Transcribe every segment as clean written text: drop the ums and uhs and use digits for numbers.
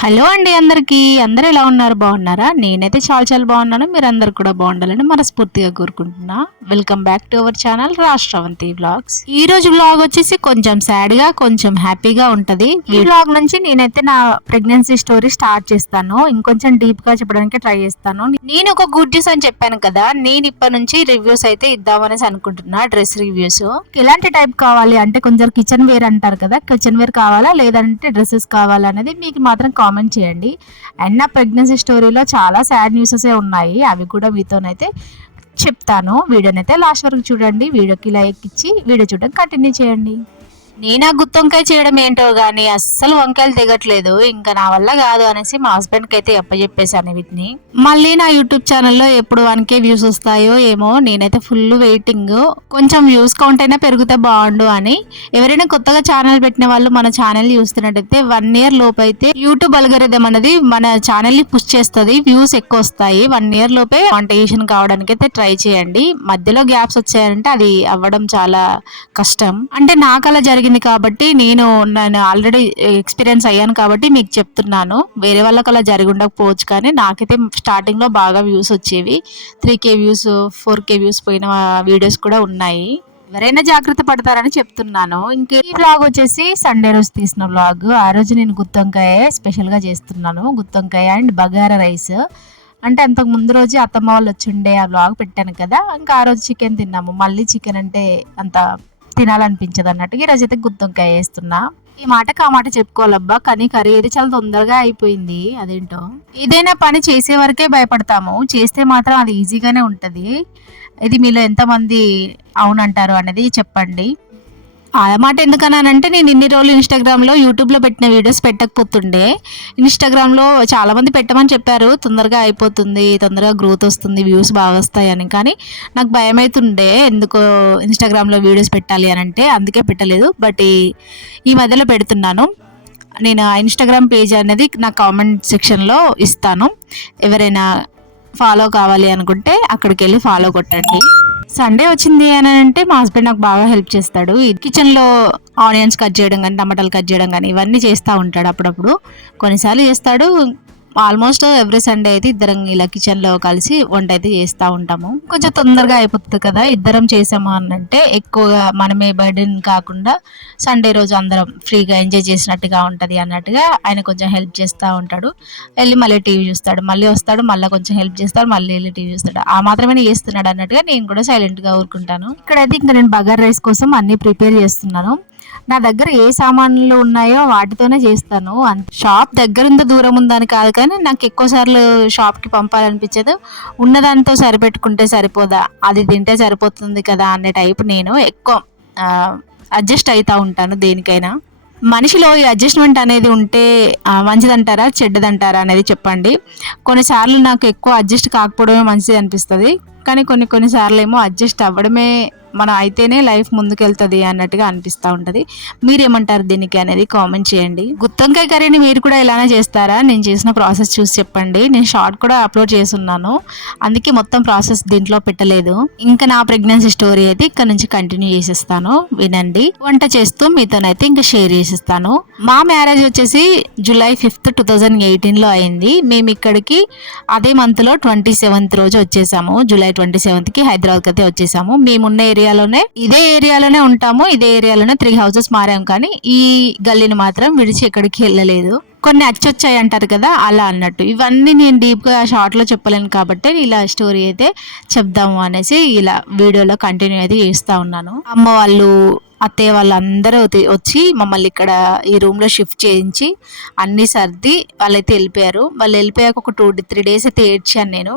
Hello అండి అందరికీ. అందరూ ఎలా ఉన్నారు? బాగున్నారా? నేనైతే చాలా బాగున్నాను. మీరందరూ కూడా బాగుండాలని మనస్ఫూర్తిగా కోరుకుంటున్నా. Welcome back to our channel Rashtravanthi vlogs. ఈ రోజు వ్లాగ్ వచ్చేసి కొంచెం సాడ్ గా కొంచెం హ్యాపీగా ఉంటది. ఈ వ్లాగ్ నుంచి నేనైతే నా ప్రెగ్నెన్సీ స్టోరీ స్టార్ట్ చేస్తాను. ఇంకొంచెం డీప్ గా చెప్పడానికి ట్రై చేస్తాను. నేను ఒక గుడ్ న్యూస్ అని చెప్పాను కదా, నేను ఇప్పటి నుంచి రివ్యూస్ అయితే ఇద్దామనేసి అనుకుంటున్నా. డ్రెస్ రివ్యూస్ ఎలాంటి టైప్ కావాలి అంటే కొంచెం కిచెన్ వేర్ అంటారు కదా, కిచెన్ వేర్ కావాలా లేదంటే డ్రెస్సెస్ కావాలా అనేది మీకు మాత్రం కామెంట్ చేయండి. అండ్ నా ప్రెగ్నెన్సీ స్టోరీలో చాలా సాడ్ న్యూసెస్ ఉన్నాయి, అవి కూడా మీతోనైతే చెప్తాను. వీడియోనైతే లాస్ట్ వరకు చూడండి. వీడియోకి లైక్ ఇచ్చి వీడియో చూడడం కంటిన్యూ చేయండి. నేనా గుత్తొంకాయ చేయడం ఏంటో గానీ అస్సలు వంకాయలు దిగట్లేదు. ఇంకా నా వల్ల కాదు అనేసి మా హస్బెండ్కి అయితే చెప్పేశాను వీటిని. మళ్ళీ నా యూట్యూబ్ ఛానల్లో ఎప్పుడు 1K వ్యూస్ వస్తాయో ఏమో, నేనైతే ఫుల్ వెయిటింగ్. కొంచెం వ్యూస్ కౌంట్ అయినా పెరిగితే బాగుండు అని. ఎవరైనా కొత్తగా ఛానల్ పెట్టిన వాళ్ళు మన ఛానల్ చూస్తున్నట్టయితే 1 ఇయర్ లోపు అయితే యూట్యూబ్ అల్గోరిథం అనేది మన ఛానల్ ని పుష్ చేస్తుంది, వ్యూస్ ఎక్కువ వస్తాయి. 1 ఇయర్ లోపే మానిటైజేషన్ కావడానికి అయితే ట్రై చేయండి. మధ్యలో గ్యాప్స్ వచ్చాయంటే అది అవ్వడం చాలా కష్టం. అంటే నాకు అలా జరిగింది కాబట్టి నేను ఆల్రెడీ ఎక్స్పీరియన్స్ అయ్యాను కాబట్టి మీకు చెప్తున్నాను. వేరే వాళ్ళకి అలా జరిగి ఉండకపోవచ్చు, కానీ నాకైతే స్టార్టింగ్ లో బాగా వ్యూస్ వచ్చేవి. 3K వ్యూస్ 4K వ్యూస్ పోయిన వీడియోస్ కూడా ఉన్నాయి. ఎవరైనా జాగ్రత్త పడతారని చెప్తున్నాను. ఇంకే వ్లాగ్ వచ్చేసి సండే రోజు తీసిన వ్లాగ్. ఆ రోజు నేను గుత్తొంకాయ స్పెషల్ గా చేస్తున్నాను. గుత్తొంకాయ అండ్ బగారా రైస్. అంటే అంతకు ముందు రోజు అత్తమ్మ వాళ్ళు వచ్చిండే ఆ వ్లాగ్ పెట్టాను కదా, ఇంకా ఆ రోజు చికెన్ తిన్నాము. మళ్ళీ చికెన్ అంటే అంత తినాలనిపించదు అన్నట్టుగా ఈరోజు అయితే గుత్తొంకాయ వేస్తున్నా. ఈ మాటకు ఆ మాట చెప్పుకోవాలబ్బా, కానీ కర్రీ అయితే చాలా తొందరగా అయిపోయింది. అదేంటో, ఏదైనా పని చేసే వరకే భయపడతాము, చేస్తే మాత్రం అది ఈజీగానే ఉంటది. ఇది మీలో ఎంతమంది అవునంటారు అనేది చెప్పండి. ఆ మాట ఎందుకన్నానంటే, నేను ఇన్ని రోజులు ఇన్స్టాగ్రామ్లో యూట్యూబ్లో పెట్టిన వీడియోస్ పెట్టకపోతుండే. ఇన్స్టాగ్రామ్లో చాలామంది పెట్టమని చెప్పారు, తొందరగా అయిపోతుంది, తొందరగా గ్రోత్ వస్తుంది, వ్యూస్ బాగా వస్తాయని. కానీ నాకు భయం అవుతుండే ఎందుకో ఇన్స్టాగ్రామ్లో వీడియోస్ పెట్టాలి అని అంటే, అందుకే పెట్టలేదు. బట్ ఈ మధ్యలో పెడుతున్నాను. నేను ఆ ఇన్స్టాగ్రామ్ పేజ్ అనేది నా కామెంట్ సెక్షన్లో ఇస్తాను. ఎవరైనా ఫాలో కావాలి అనుకుంటే అక్కడికి వెళ్ళి ఫాలో కొట్టండి. సండే వచ్చింది అని అంటే మా హస్బెండ్ నాకు బాగా హెల్ప్ చేస్తాడు. ఈ కిచెన్లో ఆనియన్స్ కట్ చేయడం కానీ, టమాటాలు కట్ చేయడం కానీ ఇవన్నీ చేస్తూ ఉంటాడు. అప్పుడప్పుడు కొన్నిసార్లు చేస్తాడు. ఆల్మోస్ట్ ఎవ్రీ సండే అయితే ఇద్దరం ఇలా కిచెన్లో కలిసి వంట అయితే చేస్తూ ఉంటాము. కొంచెం తొందరగా అయిపోతుంది కదా ఇద్దరం చేసాము అనంటే, ఎక్కువగా మనమే బర్డెన్ కాకుండా సండే రోజు అందరం ఫ్రీగా ఎంజాయ్ చేసినట్టుగా ఉంటుంది అన్నట్టుగా ఆయన కొంచెం హెల్ప్ చేస్తూ ఉంటాడు. వెళ్ళి మళ్ళీ టీవీ చూస్తాడు, మళ్ళీ వస్తాడు, మళ్ళీ కొంచెం హెల్ప్ చేస్తాడు, మళ్ళీ వెళ్ళి టీవీ చూస్తాడు. ఆ మాత్రమే చేస్తున్నాడు అన్నట్టుగా నేను కూడా సైలెంట్గా ఊరుకుంటాను. ఇక్కడైతే ఇంకా నేను బగారా రైస్ కోసం అన్ని ప్రిపేర్ చేస్తున్నాను. నా దగ్గర ఏ సామాన్లు ఉన్నాయో వాటితోనే చేస్తాను. షాప్ దగ్గర ఉందో దూరం ఉందని కాదు, కానీ నాకు ఎక్కువ సార్లు షాప్కి పంపాలనిపించదు. ఉన్నదాంతో సరిపెట్టుకుంటే సరిపోదా, అది తింటే సరిపోతుంది కదా అనే టైప్. నేను ఎక్కువ అడ్జస్ట్ అవుతూ ఉంటాను దేనికైనా. మనిషిలో ఈ అడ్జస్ట్మెంట్ అనేది ఉంటే మంచిదంటారా చెడ్డదంటారా అనేది చెప్పండి. కొన్నిసార్లు నాకు ఎక్కువ అడ్జస్ట్ కాకపోవడమే మంచిది అనిపిస్తుంది, కానీ కొన్నిసార్లు ఏమో అడ్జస్ట్ అవ్వడమే మనం అయితేనే లైఫ్ ముందుకెళ్తుంది అన్నట్టుగా అనిపిస్తూ ఉంటుంది. మీరేమంటారు దీనికి అనేది కామెంట్ చేయండి. గుత్తొంకాయ కర్రీని మీరు కూడా ఇలానే చేస్తారా? నేను చేసిన ప్రాసెస్ చూసి చెప్పండి. నేను షార్ట్ కూడా అప్లోడ్ చేస్తున్నాను, అందుకే మొత్తం ప్రాసెస్ దీంట్లో పెట్టలేదు. ఇంకా నా ప్రెగ్నెన్సీ స్టోరీ అయితే ఇక్కడ నుంచి కంటిన్యూ చేసేస్తాను, వినండి. వంట చేస్తూ మీతోనైతే ఇంకా షేర్ చేసేస్తాను. మా మ్యారేజ్ వచ్చేసి July 5th 2018లో అయింది. మేము ఇక్కడికి అదే మంత్లో 27th రోజు వచ్చేసాము. July 27th హైదరాబాద్కి అయితే వచ్చేసాము. మేమున్న ఇదే ఏరియాలోనే ఉంటాము. ఇదే ఏరియాలోనే 3 houses మారాం, కానీ ఈ గల్లీని మాత్రం విడిచి ఎక్కడికి వెళ్ళలేదు. కొన్ని అచ్చొచ్చాయి అంటారు కదా, అలా అన్నట్టు. ఇవన్నీ నేను డీప్గా షార్ట్లో చెప్పలేను కాబట్టి ఇలా స్టోరీ అయితే చెప్దాము అనేసి ఇలా వీడియోలో కంటిన్యూ అయితే చేస్తూ ఉన్నాను. అమ్మ వాళ్ళు అత్తయ్య వాళ్ళు అందరూ వచ్చి మమ్మల్ని ఇక్కడ ఈ రూమ్లో షిఫ్ట్ చేయించి అన్నీ సర్ది వాళ్ళైతే వెళ్ళిపోయారు. వాళ్ళు వెళ్ళిపోయాక ఒక 2-3 days అయితే ఏడ్చాను నేను.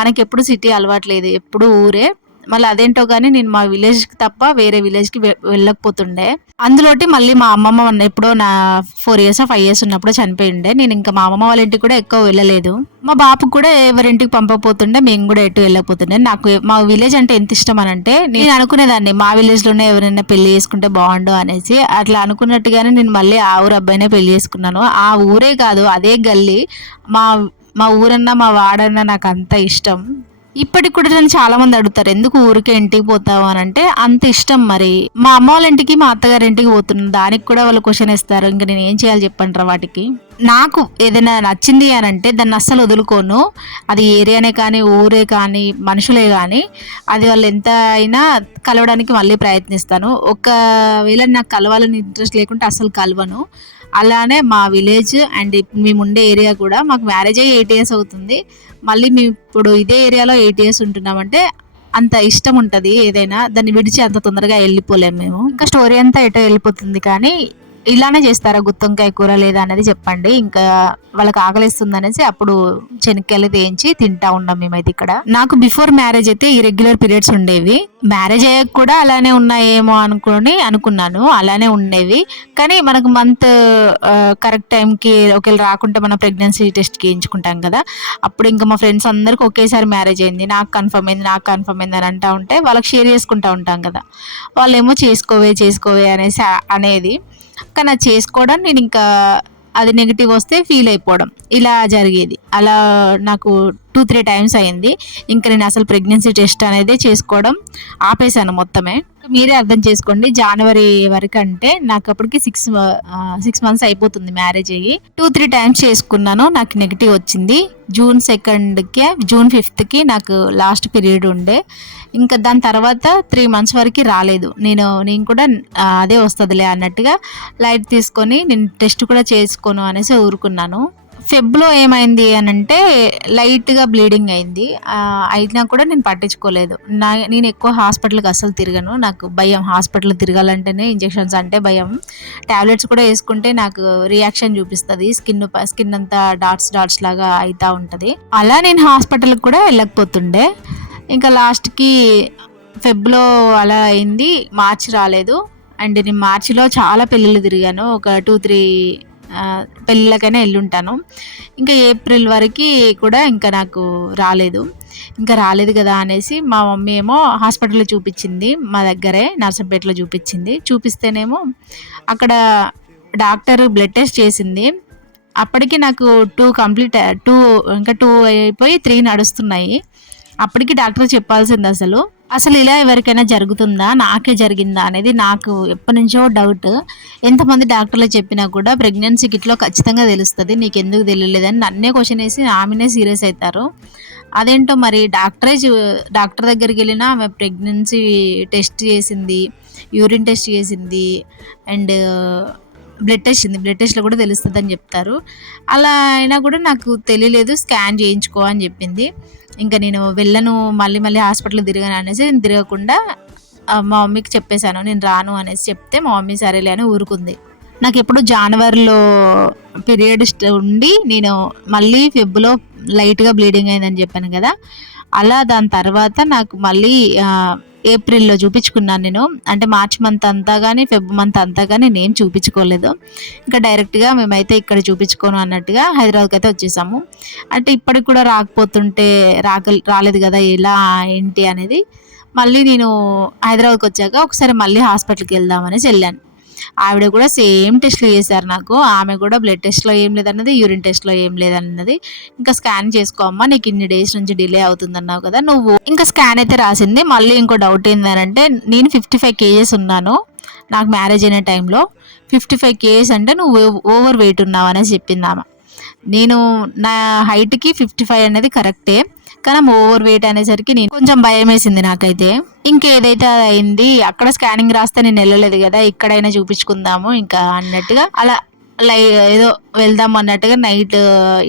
మనకి ఎప్పుడు సిటీ అలవాట్లేదు, ఎప్పుడు ఊరే. మళ్ళీ అదేంటో కానీ నేను మా విలేజ్కి తప్ప వేరే విలేజ్కి వెళ్ళకపోతుండే. అందులోటి మళ్ళీ మా అమ్మమ్మ ఎప్పుడో నా 4 years 5 years ఉన్నప్పుడు చనిపోయిండే. నేను ఇంకా మా అమ్మమ్మ వాళ్ళ ఇంటికి కూడా ఎక్కువ వెళ్ళలేదు. మా బాపుకి కూడా ఎవరింటికి పంపకపోతుండే, మేము కూడా ఎటు వెళ్ళకపోతుండే. నాకు మా విలేజ్ అంటే ఎంత ఇష్టం అని అంటే, నేను అనుకునేదాన్ని మా విలేజ్లోనే ఎవరైనా పెళ్లి చేసుకుంటే బాగుండు అనేసి. అట్లా అనుకున్నట్టుగానే నేను మళ్ళీ ఆ ఊరు అబ్బాయినే పెళ్లి చేసుకున్నాను. ఆ ఊరే కాదు, అదే గల్లీ. మా ఊరన్నా మా వాడన్నా నాకు అంత ఇష్టం. ఇప్పటికి కూడా నన్ను చాలా మంది అడుగుతారు, ఎందుకు ఊరికే ఇంటికి పోతావు అని. అంటే అంత ఇష్టం. మరి మా అమ్మ వాళ్ళ ఇంటికి మా అత్తగారి ఇంటికి పోతున్నాను, దానికి కూడా వాళ్ళు క్వశ్చన్ ఇస్తారు. ఇంకా నేను ఏం చేయాలి చెప్పంటారా వాటికి. నాకు ఏదైనా నచ్చింది అని అంటే దాన్ని అస్సలు వదులుకోను. అది ఏరియానే కానీ, ఊరే కానీ, మనుషులే కానీ, అది వాళ్ళు ఎంత అయినా కలవడానికి మళ్ళీ ప్రయత్నిస్తాను. ఒకవేళ నాకు కలవాలని ఇంట్రెస్ట్ లేకుంటే అస్సలు కలవను. అలానే మా విలేజ్ అండ్ మేము ఉండే ఏరియా కూడా, మాకు మ్యారేజ్ అయ్యి 8 years అవుతుంది. మళ్ళీ మేము ఇప్పుడు ఇదే ఏరియాలో 8 years ఉంటున్నామంటే అంత ఇష్టం ఉంటుంది. ఏదైనా దాన్ని విడిచి అంత తొందరగా వెళ్ళిపోలేము మేము. ఇంకా స్టోరీ అంతా ఎటో వెళ్ళిపోతుంది. కానీ ఇలానే చేస్తారా గుత్తొంకాయ కూర లేదా అనేది చెప్పండి. ఇంకా వాళ్ళకి ఆకలిస్తుంది అనేసి అప్పుడు శనక్కాయలు వేయించి తింటా ఉన్నాం మేమైతే ఇక్కడ. నాకు బిఫోర్ మ్యారేజ్ అయితే ఇరెగ్యులర్ పీరియడ్స్ ఉండేవి. మ్యారేజ్ అయ్యాక కూడా అలానే ఉన్నాయేమో అనుకున్నాను, అలానే ఉండేవి. కానీ మనకు మంత్ కరెక్ట్ టైంకి ఒకవేళ రాకుంటే మనం ప్రెగ్నెన్సీ టెస్ట్ చేయించుకుంటాం కదా, అప్పుడు ఇంకా మా ఫ్రెండ్స్ అందరికి ఒకేసారి మ్యారేజ్ అయింది, నాకు కన్ఫర్మ్ అయింది అని అంటా ఉంటే వాళ్ళకి షేర్ చేసుకుంటా ఉంటాం కదా, వాళ్ళేమో చేసుకోవే అనేసి అనేది. కానీ అది చేసుకోవడం, నేను ఇంకా అది నెగిటివ్ వస్తే ఫీల్ అయిపోవడం, ఇలా జరిగేది. అలా నాకు 2-3 times అయింది. ఇంకా నేను అసలు ప్రెగ్నెన్సీ టెస్ట్ అనేది చేసుకోవడం ఆపేశాను మొత్తమే. మీరే అర్థం చేసుకోండి, జనవరి వరకు అంటే నాకు అప్పటికి 6 months అయిపోతుంది మ్యారేజ్ అయ్యి. 2-3 times చేసుకున్నాను, నాకు నెగిటివ్ వచ్చింది. June 2nd June 5th నాకు లాస్ట్ పీరియడ్ ఉండే. ఇంకా దాని తర్వాత 3 months వరకు రాలేదు. నేను కూడా అదే వస్తుందిలే అన్నట్టుగా లైట్ తీసుకొని నేను టెస్ట్ కూడా చేసుకోను అనేసి ఊరుకున్నాను. ఫెబ్లో ఏమైంది అని అంటే లైట్గా బ్లీడింగ్ అయింది. అయినా కూడా నేను పట్టించుకోలేదు. నేను ఎక్కువ హాస్పిటల్కి అస్సలు తిరగను, నాకు భయం. హాస్పిటల్ తిరగాలంటేనే, ఇంజెక్షన్స్ అంటే భయం. టాబ్లెట్స్ కూడా వేసుకుంటే నాకు రియాక్షన్ చూపిస్తుంది, స్కిన్ అంతా డాట్స్ లాగా అవుతూ ఉంటుంది. అలా నేను హాస్పిటల్కి కూడా వెళ్ళకపోతుండే. ఇంకా లాస్ట్కి ఫెబ్లో అలా అయింది. మార్చి రాలేదు. అండ్ నేను మార్చిలో చాలా పెళ్ళిళ్ళు తిరిగాను, ఒక 2-3 పెళ్ళిళ్ళకైనా వెళ్ళుంటాను. ఇంకా ఏప్రిల్ వరకు కూడా ఇంకా నాకు రాలేదు. ఇంకా రాలేదు కదా అనేసి మా మమ్మీ ఏమో హాస్పిటల్లో చూపించింది, మా దగ్గరే నర్సంపేటలో చూపిస్తేనేమో అక్కడ డాక్టర్ బ్లడ్ టెస్ట్ చేసింది. అప్పటికి నాకు 2 అయిపోయి 3 నడుస్తున్నాయి. అప్పటికి డాక్టర్ చెప్పాల్సింది అసలు ఇలా ఎవరికైనా జరుగుతుందా, నాకే జరిగిందా అనేది నాకు ఎప్పటి నుంచో డౌట్. ఎంతమంది డాక్టర్లు చెప్పినా కూడా ప్రెగ్నెన్సీ కిట్లో ఖచ్చితంగా తెలుస్తుంది, నీకు ఎందుకు తెలియలేదని నన్నే క్వశ్చన్ వేసి ఆమెనే సీరియస్ అవుతారు. అదేంటో మరి డాక్టర్ దగ్గరికి వెళ్ళినా ఆమె ప్రెగ్నెన్సీ టెస్ట్ చేసింది, యూరిన్ టెస్ట్ చేసింది, అండ్ బ్లడ్ టెస్ట్లో కూడా తెలుస్తుంది అని చెప్తారు. అలా అయినా కూడా నాకు తెలియలేదు, స్కాన్ చేయించుకో అని చెప్పింది. ఇంకా నేను వెళ్ళను, మళ్ళీ హాస్పిటల్ తిరగను అనేసి నేను తిరగకుండా మా మమ్మీకి చెప్పేశాను, నేను రాను అనేసి చెప్తే మా మమ్మీ సరేలే అని ఊరుకుంది. నాకు ఎప్పుడు జనవరిలో పీరియడ్ ఉండి నేను మళ్ళీ ఫెబ్లో లైట్గా బ్లీడింగ్ అయిందని చెప్పాను కదా, అలా దాని తర్వాత నాకు మళ్ళీ ఏప్రిల్లో చూపించుకున్నాను నేను. అంటే మార్చ్ మంత్ అంతా కానీ ఫెబ్ మంత్ అంతా కానీ నేను చూపించుకోలేదు. ఇంకా డైరెక్ట్గా మేమైతే ఇక్కడ చూపించుకోను అన్నట్టుగా హైదరాబాద్కి అయితే వచ్చేసాము. అంటే ఇప్పటికి కూడా రాలేదు కదా, ఎలా ఏంటి అనేది. మళ్ళీ నేను హైదరాబాద్కి వచ్చాక ఒకసారి మళ్ళీ హాస్పిటల్కి వెళ్దామనేసి వెళ్ళాను. ఆవిడ కూడా సేమ్ టెస్ట్లు చేశారు నాకు. ఆమె కూడా బ్లడ్ టెస్ట్లో ఏం లేదన్నది, యూరిన్ టెస్ట్లో ఏం లేదన్నది. ఇంకా స్కాన్ చేసుకో అమ్మా, నీకు ఇన్ని డేస్ నుంచి డిలే అవుతుందన్నావు కదా నువ్వు. ఇంకా స్కాన్ అయితే రాసింది. మళ్ళీ ఇంకో డౌట్ ఏంటంటే, నేను 55 kgs ఉన్నాను నాకు మ్యారేజ్ అయిన టైంలో. 55 kgs అంటే నువ్వు ఓవర్ వెయిట్ ఉన్నావు అనేసి చెప్పింది ఆమె. నేను నా హైట్కి 55 అనేది కరెక్టే, కానీ ఓవర్ వెయిట్ అనేసరికి నేను కొంచెం భయం వేసింది నాకైతే. ఇంకేదైతే అయింది, అక్కడ స్కానింగ్ రాస్తే నేను వెళ్ళలేదు కదా, ఇక్కడైనా చూపించుకుందాము ఇంకా అన్నట్టుగా అలా ఏదో వెళ్దాం అన్నట్టుగా నైట్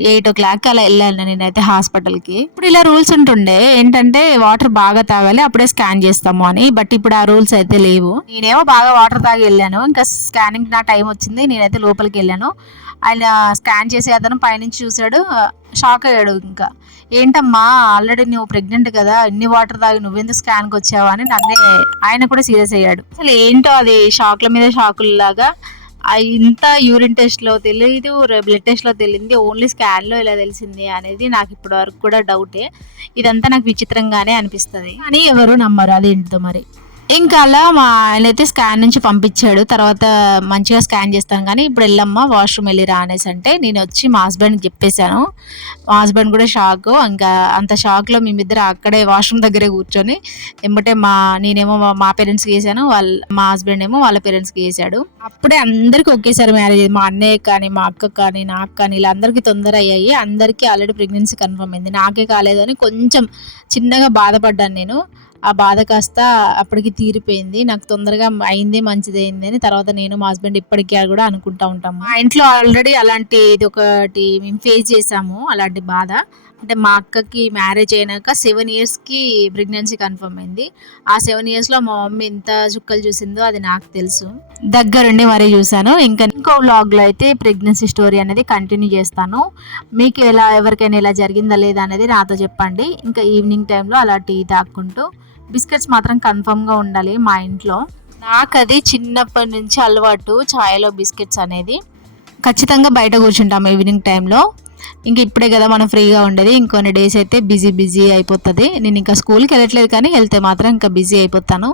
8 o'clock అలా వెళ్ళాను నేనైతే హాస్పిటల్కి. ఇప్పుడు ఇలా రూల్స్ ఉంటుండే ఏంటంటే వాటర్ బాగా తాగాలి అప్పుడే స్కాన్ చేస్తాము అని, బట్ ఇప్పుడు ఆ రూల్స్ అయితే లేవు. నేనేమో బాగా వాటర్ తాగి వెళ్ళాను. ఇంకా స్కానింగ్ నా టైం వచ్చింది, నేనైతే లోపలికి వెళ్ళాను. ఆయన స్కాన్ చేసి అతను పైనుంచి చూశాడు, షాక్ అయ్యాడు. ఇంకా ఏంటమ్మా ఆల్రెడీ నువ్వు ప్రెగ్నెంట్ కదా, ఇన్ని వాటర్ తాగి నువ్వెందుకు స్కాన్కి వచ్చావు అని నన్నే ఆయన కూడా సీరియస్ అయ్యాడు. అసలు ఏంటో అది షాక్ల మీద షాకుల్లాగా. ఇంత యూరిన్ టెస్ట్లో తెలియదు, బ్లడ్ టెస్ట్లో తెలియంది, ఓన్లీ స్కాన్లో ఇలా తెలిసింది అనేది నాకు ఇప్పటి వరకు కూడా డౌటే. ఇదంతా నాకు విచిత్రంగానే అనిపిస్తుంది, కానీ ఎవరు నమ్మరు అదేంటో మరి. ఇంకా అలా మా ఆయన అయితే స్కాన్ నుంచి పంపించాడు. తర్వాత మంచిగా స్కాన్ చేస్తాను కానీ ఇప్పుడు వెళ్ళమ్మా వాష్రూమ్ వెళ్ళిరా అనేసి అంటే నేను వచ్చి మా హస్బెండ్కి చెప్పేశాను. మా హస్బెండ్ కూడా షాక్. ఇంకా అంత షాక్లో మేమిద్దరు అక్కడే వాష్రూమ్ దగ్గరే కూర్చొని ఎంబటే నేనేమో మా పేరెంట్స్కి వేసాను, మా హస్బెండ్ ఏమో వాళ్ళ పేరెంట్స్కి వేసాడు. అప్పుడే అందరికీ ఒకేసారి మ్యారేజ్ అయ్యింది. మా అన్నయ్య కానీ మా అక్క కానీ నాకు కానీ ఇలా అందరికీ తొందర అయ్యాయి. అందరికీ ఆల్రెడీ ప్రెగ్నెన్సీ కన్ఫర్మ్ అయింది. నాకే కాలేదని కొంచెం చిన్నగా బాధపడ్డాను నేను. ఆ బాధ కాస్త అప్పటికి తీరిపోయింది. నాకు తొందరగా అయింది, మంచిదయింది అని తర్వాత నేను మా హస్బెండ్ ఇప్పటికీ కూడా అనుకుంటా ఉంటాము. మా ఇంట్లో ఆల్రెడీ అలాంటి ఇది ఒకటి మేము ఫేస్ చేసాము, అలాంటి బాధ. అంటే మా అక్కకి మ్యారేజ్ అయినాక 7 ఇయర్స్కి ప్రెగ్నెన్సీ కన్ఫర్మ్ అయింది. ఆ 7 ఇయర్స్లో మా మమ్మీ ఎంత చుక్కలు చూసిందో అది నాకు తెలుసు, దగ్గరుండి మరీ చూశాను. ఇంకా ఇంకో వ్లాగ్లో అయితే ప్రెగ్నెన్సీ స్టోరీ అనేది కంటిన్యూ చేస్తాను. మీకు ఎవరికైనా ఇలా జరిగిందా లేదా అనేది నాతో చెప్పండి. ఇంకా ఈవినింగ్ టైంలో అలా టీ తాక్కుంటూ బిస్కెట్స్ మాత్రం కన్ఫర్మ్గా ఉండాలి మా ఇంట్లో. నాకు అది చిన్నప్పటి నుంచి అలవాటు, ఛాయ్లో బిస్కెట్స్ అనేది. ఖచ్చితంగా బయట కూర్చుంటాము ఈవినింగ్ టైంలో. ఇంక ఇప్పుడే కదా మనం ఫ్రీగా ఉండేది, ఇంకొన్ని డేస్ అయితే బిజీ అయిపోతుంది. నేను ఇంకా స్కూల్కి వెళ్ళట్లేదు కానీ వెళ్తే మాత్రం ఇంకా బిజీ అయిపోతాను.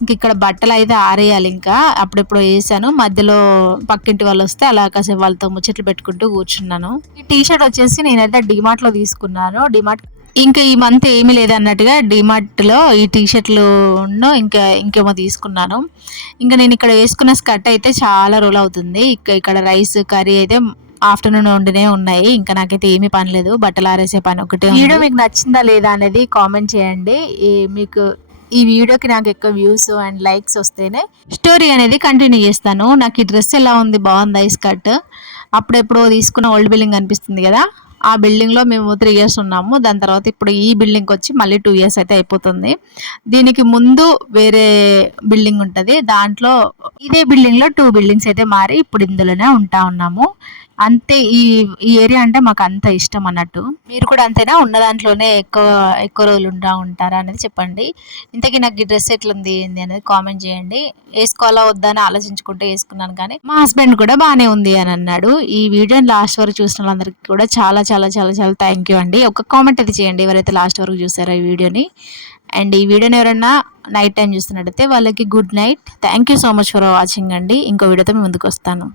ఇంక ఇక్కడ బట్టలు అయితే ఆరేయాలి. ఇంకా అప్పుడెప్పుడు వేసాను, మధ్యలో పక్కింటి వాళ్ళు వస్తే అలా కాసేపు వాళ్ళతో ముచ్చట్లు పెట్టుకుంటూ కూర్చున్నాను. ఈ టీ షర్ట్ వచ్చేసి నేనైతే డిమార్ట్లో తీసుకున్నాను. డిమార్ట్ ఇంకా ఈ మంత్ ఏమీ లేదన్నట్టుగా డిమార్ట్లో ఈ టీషర్ట్లు ఇంకేమో తీసుకున్నాను. ఇంకా నేను ఇక్కడ వేసుకున్న స్కర్ట్ అయితే చాలా రోల్ అవుతుంది. ఇక్కడ రైస్ కర్రీ అయితే ఆఫ్టర్నూన్ వండినే ఉన్నాయి. ఇంకా నాకైతే ఏమీ పని లేదు, బట్టలు ఆరేసే పని ఒకటే. వీడియో మీకు నచ్చిందా లేదా అనేది కామెంట్ చేయండి. మీకు ఈ వీడియోకి నాకు ఎక్కువ వ్యూస్ అండ్ లైక్స్ వస్తేనే స్టోరీ అనేది కంటిన్యూ చేస్తాను. నాకు ఈ డ్రెస్ ఎలా ఉంది, బాగుందా ఈ స్కర్ట్? అప్పుడెప్పుడో తీసుకున్న ఓల్డ్ బిల్డింగ్ అనిపిస్తుంది కదా, ఆ బిల్డింగ్లో మేము 3 ఇయర్స్ ఉన్నాము. దాని తర్వాత ఇప్పుడు ఈ బిల్డింగ్కి వచ్చి మళ్ళీ 2 ఇయర్స్ అయితే అయిపోతుంది. దీనికి ముందు వేరే బిల్డింగ్ ఉంటుంది, దాంట్లో ఇదే బిల్డింగ్లో 2 బిల్డింగ్స్ అయితే మారి ఇప్పుడు ఇందులోనే ఉంటా ఉన్నాము. అంతే. ఈ ఏరియా అంటే మాకు అంత ఇష్టం అన్నట్టు. మీరు కూడా అంతేనా? ఉన్న దాంట్లోనే ఎక్కువ రోజులు ఉంటారా అనేది చెప్పండి. ఇంతకీ నాకు ఈ డ్రెస్ ఎట్లుంది ఏంది అనేది కామెంట్ చేయండి. వేసుకోవాలా వద్దా అని ఆలోచించుకుంటే వేసుకున్నాను, కానీ మా హస్బెండ్ కూడా బాగానే ఉంది అని అన్నాడు. ఈ వీడియోని లాస్ట్ వరకు చూసిన వాళ్ళందరికీ కూడా చాలా చాలా చాలా చాలా థ్యాంక్ యూ అండి. ఒక కామెంట్ అయితే చేయండి ఎవరైతే లాస్ట్ వరకు చూసారో ఈ వీడియోని. అండ్ ఈ వీడియోని ఎవరైనా నైట్ టైం చూస్తున్నట్టయితే వాళ్ళకి good night. Thank you so much for watching అండి. ఇంకో వీడియోతో మీ ముందుకు వస్తాను.